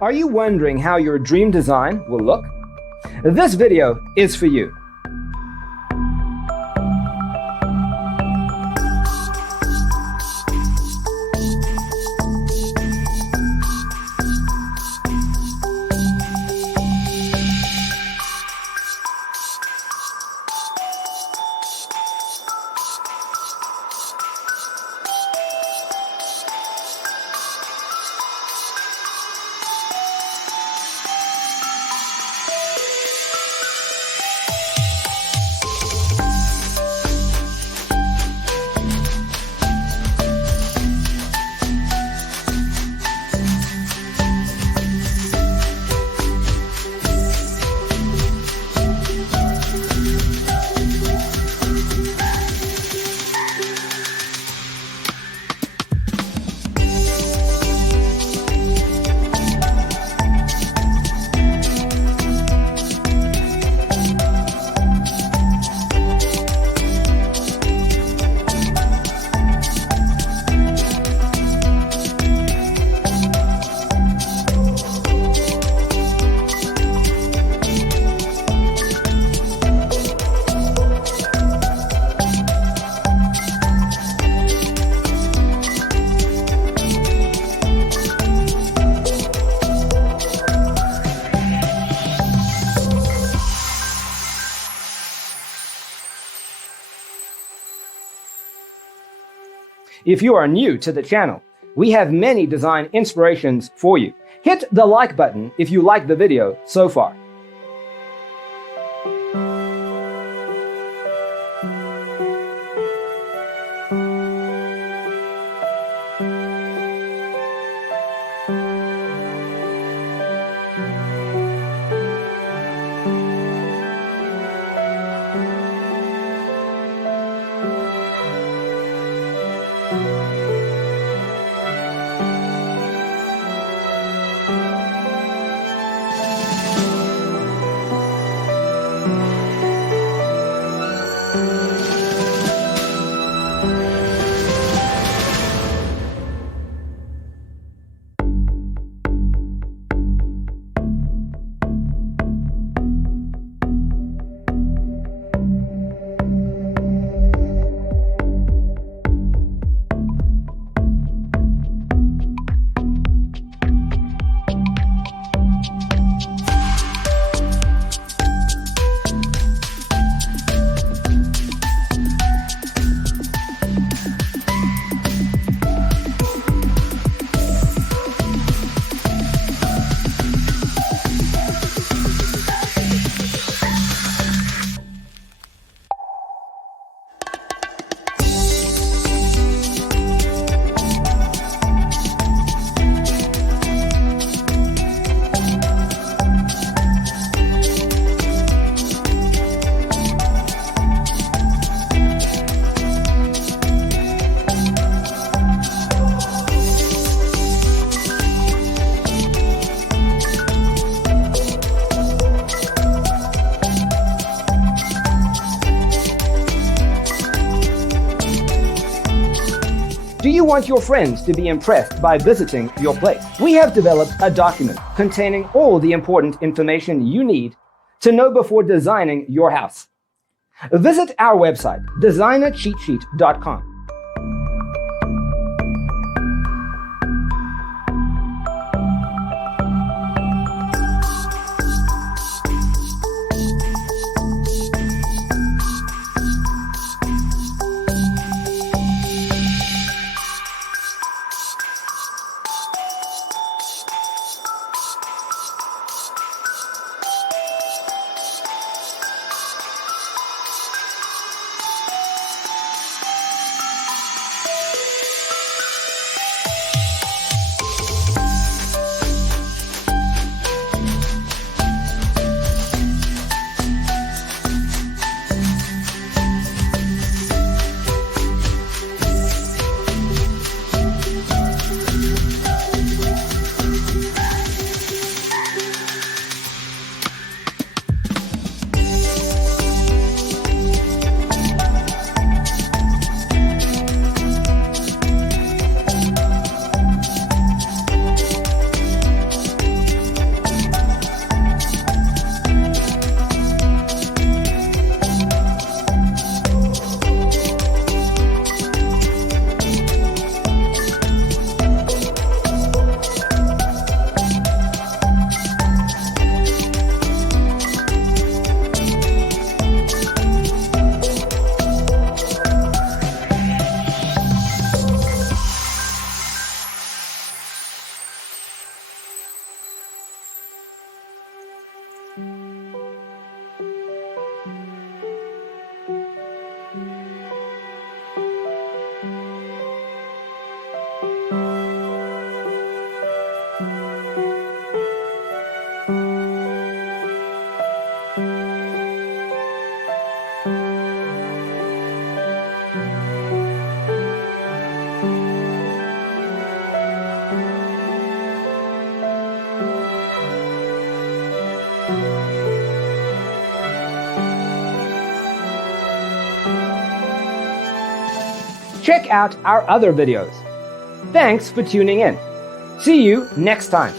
Are you wondering how your dream design will look? This video is for you. If you are new to the channel, we have many design inspirations for you. Hit the like button if you like the video so far. Do you want your friends to be impressed by visiting your place? We have developed a document containing all the important information you need to know before designing your house. Visit our website, designercheatsheet.com. Check out our other videos. Thanks for tuning in. See you next time.